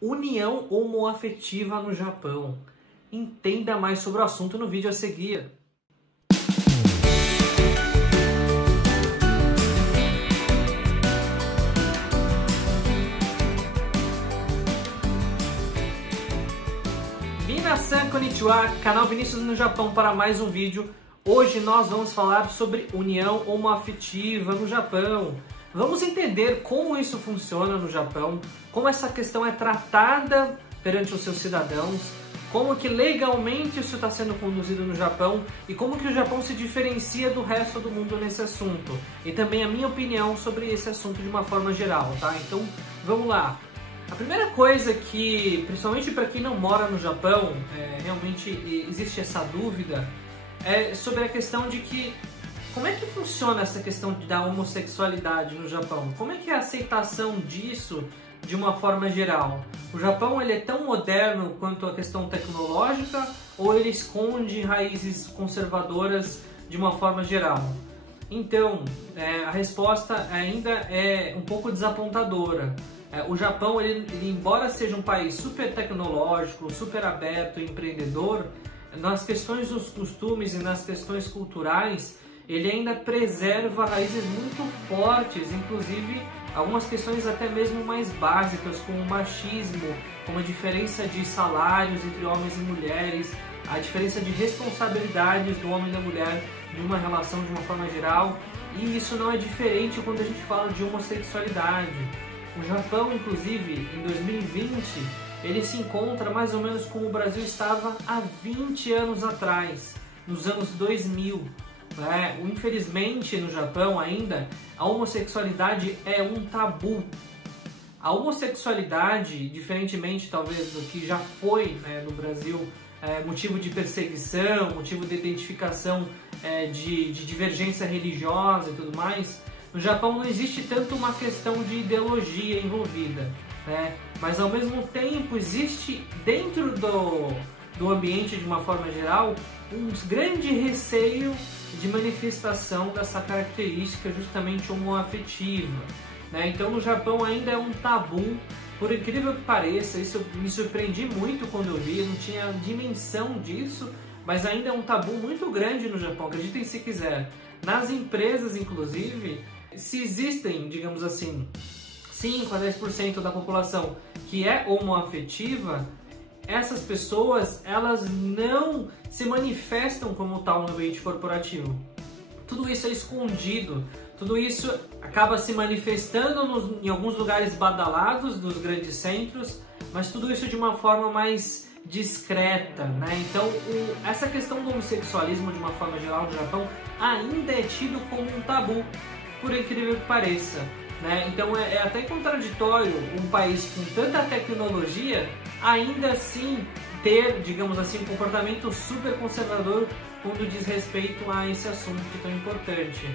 União homoafetiva no Japão. Entenda mais sobre o assunto no vídeo a seguir. Minasan konnichiwa, canal Vinícius no Japão para mais um vídeo. Hoje nós vamos falar sobre união homoafetiva no Japão. Vamos entender como isso funciona no Japão, como essa questão é tratada perante os seus cidadãos, como que legalmente isso está sendo conduzido no Japão e como que o Japão se diferencia do resto do mundo nesse assunto. E também a minha opinião sobre esse assunto de uma forma geral, tá? Então, vamos lá. A primeira coisa que, principalmente para quem não mora no Japão, realmente existe essa dúvida, é sobre a questão de que como é que funciona essa questão da homossexualidade no Japão? Como é que é a aceitação disso de uma forma geral? O Japão ele é tão moderno quanto a questão tecnológica ou ele esconde raízes conservadoras de uma forma geral? Então, a resposta ainda é um pouco desapontadora. O Japão, ele, embora seja um país super tecnológico, super aberto e empreendedor, nas questões dos costumes e nas questões culturais, ele ainda preserva raízes muito fortes, inclusive algumas questões até mesmo mais básicas, como o machismo, como a diferença de salários entre homens e mulheres, a diferença de responsabilidades do homem e da mulher em uma relação de uma forma geral, e isso não é diferente quando a gente fala de homossexualidade. O Japão, inclusive, em 2020, ele se encontra mais ou menos como o Brasil estava há 20 anos atrás, nos anos 2000. Infelizmente, no Japão ainda, a homossexualidade é um tabu. A homossexualidade, diferentemente talvez do que já foi no Brasil, motivo de perseguição, motivo de identificação de divergência religiosa e tudo mais, no Japão não existe tanto uma questão de ideologia envolvida, mas ao mesmo tempo existe dentro do ambiente de uma forma geral um grande receio de manifestação dessa característica justamente homoafetiva. Então no Japão ainda é um tabu, por incrível que pareça, isso me surpreendi muito quando eu vi, eu não tinha dimensão disso, mas ainda é um tabu muito grande no Japão, acreditem se quiser. Nas empresas, inclusive, se existem, digamos assim, 5 a 10% da população que é homoafetiva, essas pessoas, elas não se manifestam como tal no ambiente corporativo. Tudo isso é escondido, tudo isso acaba se manifestando em alguns lugares badalados dos grandes centros, mas tudo isso de uma forma mais discreta, Então, essa questão do homossexualismo de uma forma geral no Japão ainda é tido como um tabu, por incrível que pareça. Então é até contraditório um país com tanta tecnologia ainda assim ter, digamos assim, um comportamento super conservador quando diz respeito a esse assunto que é tão importante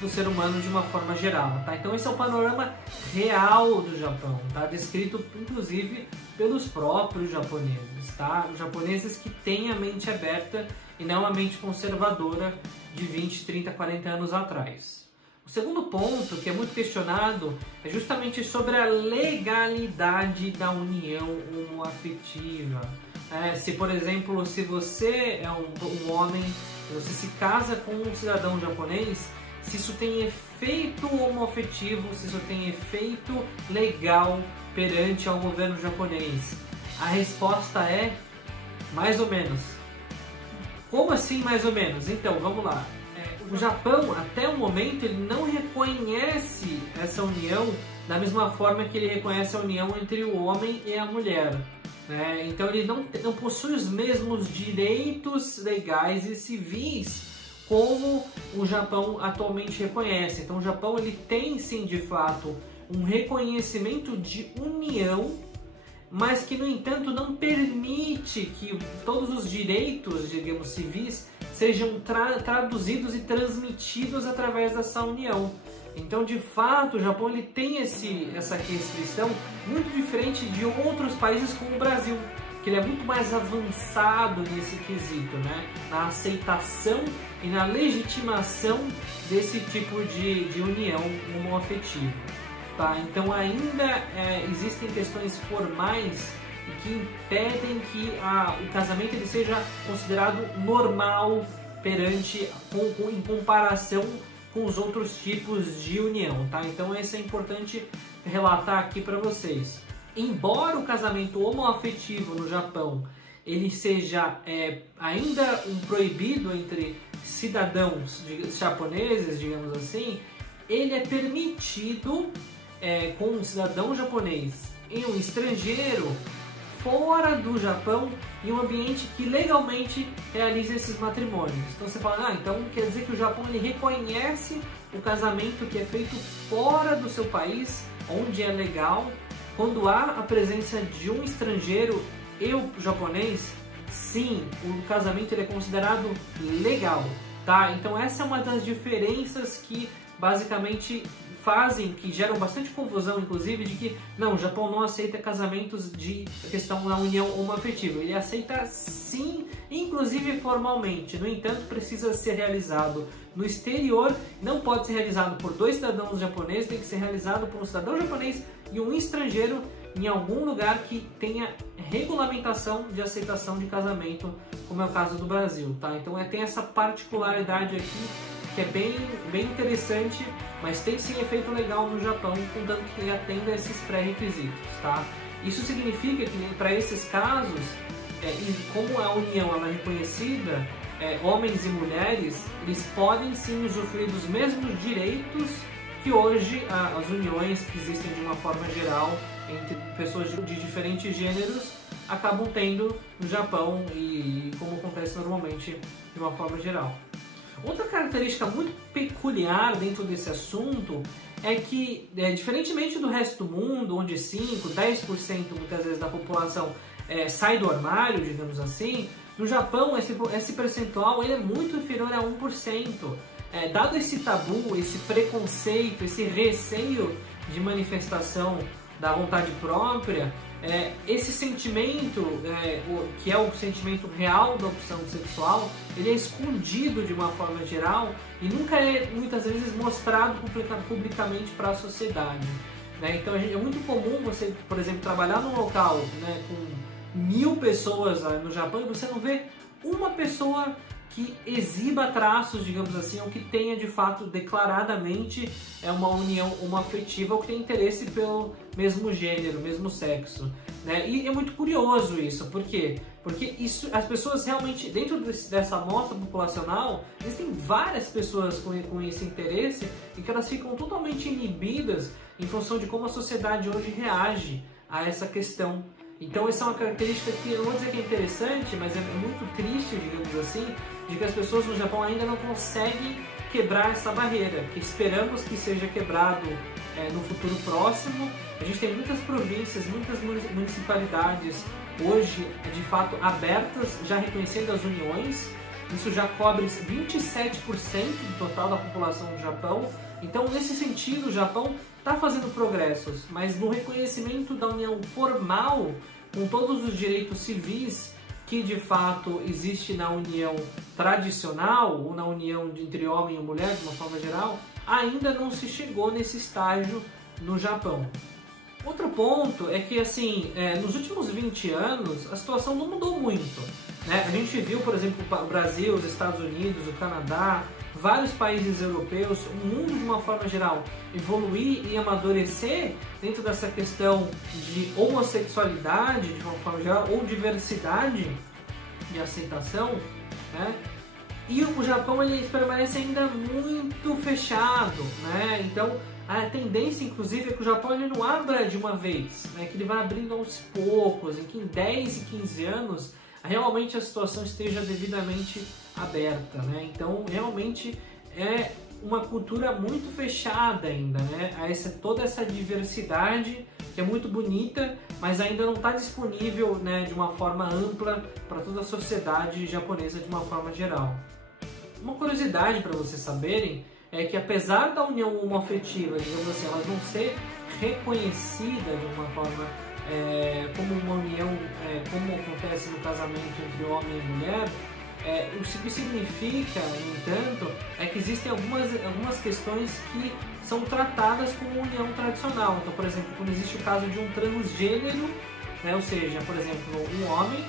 do ser humano de uma forma geral. Então esse é o panorama real do Japão, descrito inclusive pelos próprios japoneses, Os japoneses que têm a mente aberta e não a mente conservadora de 20, 30, 40 anos atrás. O segundo ponto, que é muito questionado, é justamente sobre a legalidade da união homoafetiva. Se, por exemplo, se você é um homem, você se casa com um cidadão japonês, se isso tem efeito homoafetivo, se isso tem efeito legal perante ao governo japonês. A resposta é mais ou menos. Como assim mais ou menos? Então, vamos lá. O Japão, até o momento, ele não reconhece essa união da mesma forma que ele reconhece a união entre o homem e a mulher. Então ele não possui os mesmos direitos legais e civis como o Japão atualmente reconhece. Então o Japão ele tem sim, de fato, um reconhecimento de união, mas que, no entanto, não permite que todos os direitos, digamos, civis sejam traduzidos e transmitidos através dessa união. Então, de fato, o Japão ele tem essa restrição muito diferente de outros países como o Brasil, que ele é muito mais avançado nesse quesito, na aceitação e na legitimação desse tipo de união homoafetiva. tá? Então ainda existem questões formais que impedem que o casamento ele seja considerado normal em comparação com os outros tipos de união, tá? Então isso é importante relatar aqui para vocês. Embora o casamento homoafetivo no Japão ele seja ainda proibido entre cidadãos japoneses, digamos assim, ele é permitido com um cidadão japonês e um estrangeiro fora do Japão em um ambiente que legalmente realiza esses matrimônios. Então você fala, então quer dizer que o Japão ele reconhece o casamento que é feito fora do seu país, onde é legal, quando há a presença de um estrangeiro e o japonês, sim, o casamento ele é considerado legal, tá? Então essa é uma das diferenças que basicamente que geram bastante confusão, inclusive, de que não, o Japão não aceita casamentos de questão da união homoafetiva. Ele aceita sim, inclusive formalmente. No entanto, precisa ser realizado no exterior, não pode ser realizado por 2 cidadãos japoneses, tem que ser realizado por um cidadão japonês e um estrangeiro em algum lugar que tenha regulamentação de aceitação de casamento, como é o caso do Brasil, tá? Então tem essa particularidade aqui que é bem interessante, mas tem sim efeito legal no Japão, contanto que atenda esses pré-requisitos, tá? Isso significa que para esses casos, como a união ela é reconhecida, homens e mulheres, eles podem sim usufruir dos mesmos direitos que hoje as uniões que existem de uma forma geral entre pessoas de diferentes gêneros acabam tendo no Japão e como acontece normalmente de uma forma geral. Outra característica muito peculiar dentro desse assunto é que, diferentemente do resto do mundo, onde 5, 10% muitas vezes da população sai do armário, digamos assim, no Japão esse percentual ele é muito inferior a 1%. Dado esse tabu, esse preconceito, esse receio de manifestação da vontade própria, esse sentimento, que é o sentimento real da opção sexual, ele é escondido de uma forma geral e nunca é muitas vezes mostrado publicamente para a sociedade, né? Então é muito comum você, por exemplo, trabalhar num local, né, com 1000 pessoas no Japão e você não vê uma pessoa que exiba traços, digamos assim, ou que tenha de fato declaradamente uma união homoafetiva ou que tenha interesse pelo mesmo gênero, mesmo sexo, né? E é muito curioso isso, por quê? Porque as pessoas realmente, dentro dessa amostra populacional, existem várias pessoas com esse interesse e que elas ficam totalmente inibidas em função de como a sociedade hoje reage a essa questão. Então essa é uma característica que, eu não vou dizer que é interessante, mas é muito triste, digamos assim, de que as pessoas no Japão ainda não conseguem quebrar essa barreira, que esperamos que seja quebrado no futuro próximo. A gente tem muitas províncias, muitas municipalidades hoje, de fato, abertas, já reconhecendo as uniões. Isso já cobre 27% do total da população do Japão. Então, nesse sentido, o Japão está fazendo progressos, mas no reconhecimento da união formal, com todos os direitos civis que de fato existe na união tradicional, ou na união entre homem e mulher, de uma forma geral, ainda não se chegou nesse estágio no Japão. Outro ponto é que, assim, nos últimos 20 anos, a situação não mudou muito, né? A gente viu, por exemplo, o Brasil, os Estados Unidos, o Canadá, vários países europeus, o mundo de uma forma geral, evoluir e amadurecer dentro dessa questão de homossexualidade, de uma forma geral, ou diversidade de aceitação, né? E o Japão ele permanece ainda muito fechado, né? Então a tendência, inclusive, é que o Japão ele não abra de uma vez, né? Que ele vai abrindo aos poucos, em que em 10 e 15 anos realmente a situação esteja devidamente aberta, né? Então realmente é uma cultura muito fechada ainda, né? Toda essa diversidade que é muito bonita, mas ainda não está disponível, né, de uma forma ampla para toda a sociedade japonesa de uma forma geral. Uma curiosidade para vocês saberem é que, apesar da união homoafetiva, digamos assim, ela não ser reconhecida de uma forma como uma união, como acontece no casamento entre homem e mulher, O que significa, no entanto, é que existem algumas questões que são tratadas como união tradicional. Então, por exemplo, quando existe o caso de um transgênero, né, ou seja, por exemplo, um homem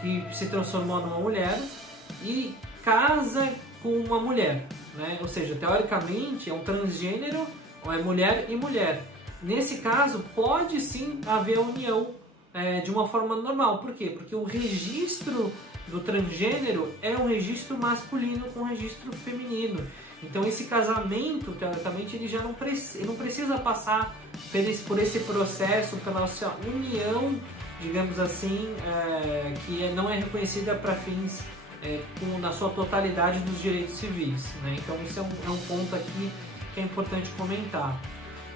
que se transformou numa mulher e casa com uma mulher, né? Ou seja, teoricamente é um transgênero, ou é mulher e mulher. Nesse caso, pode sim haver união de uma forma normal. Por quê? Porque o registro do transgênero é um registro masculino com um registro feminino. Então esse casamento, teoricamente, ele já não precisa passar por esse processo, pela sua união, digamos assim, que não é reconhecida para fins na sua totalidade dos direitos civis, né? Então isso é um ponto aqui que é importante comentar.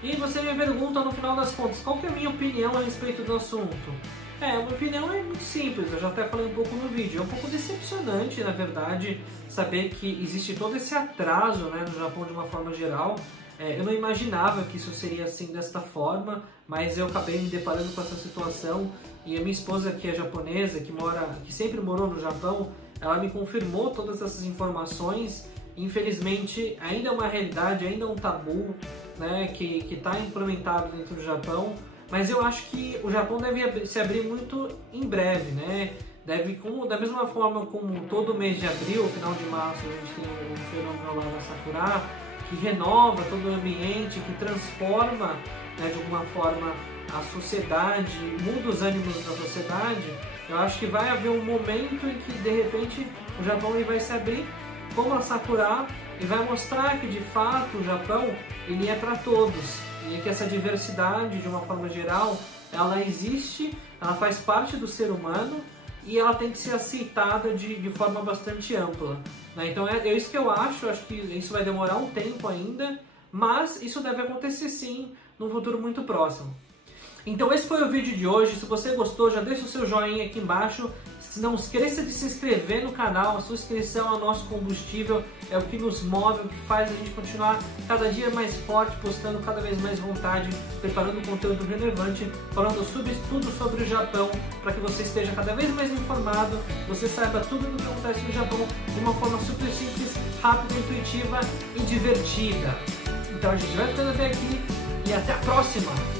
E você me pergunta no final das contas, qual que é a minha opinião a respeito do assunto? A minha opinião é muito simples, eu já até falei um pouco no vídeo. É um pouco decepcionante, na verdade, saber que existe todo esse atraso, né, no Japão de uma forma geral. Eu não imaginava que isso seria assim desta forma, mas eu acabei me deparando com essa situação. E a minha esposa, que é japonesa, que sempre morou no Japão, ela me confirmou todas essas informações. Infelizmente, ainda é uma realidade, ainda é um tabu, né, que está implementado dentro do Japão. Mas eu acho que o Japão deve se abrir muito em breve, né? Da mesma forma como todo mês de abril, final de março, a gente tem o fenômeno lá da Sakura, que renova todo o ambiente, que transforma, né, de alguma forma a sociedade, muda os ânimos da sociedade. Eu acho que vai haver um momento em que, de repente, o Japão vai se abrir como a Sakura e vai mostrar que, de fato, o Japão ele é para todos. E que essa diversidade, de uma forma geral, ela existe, ela faz parte do ser humano e ela tem que ser aceitada de forma bastante ampla, né? Então é isso que eu acho que isso vai demorar um tempo ainda, mas isso deve acontecer sim num futuro muito próximo. Então esse foi o vídeo de hoje. Se você gostou, já deixa o seu joinha aqui embaixo. Não esqueça de se inscrever no canal. A sua inscrição é o nosso combustível, é o que nos move, o que faz a gente continuar cada dia mais forte, postando cada vez mais vontade, preparando conteúdo relevante, falando tudo sobre o Japão, para que você esteja cada vez mais informado, você saiba tudo o que acontece no Japão de uma forma super simples, rápida, intuitiva e divertida. Então a gente vai ficando até aqui e até a próxima!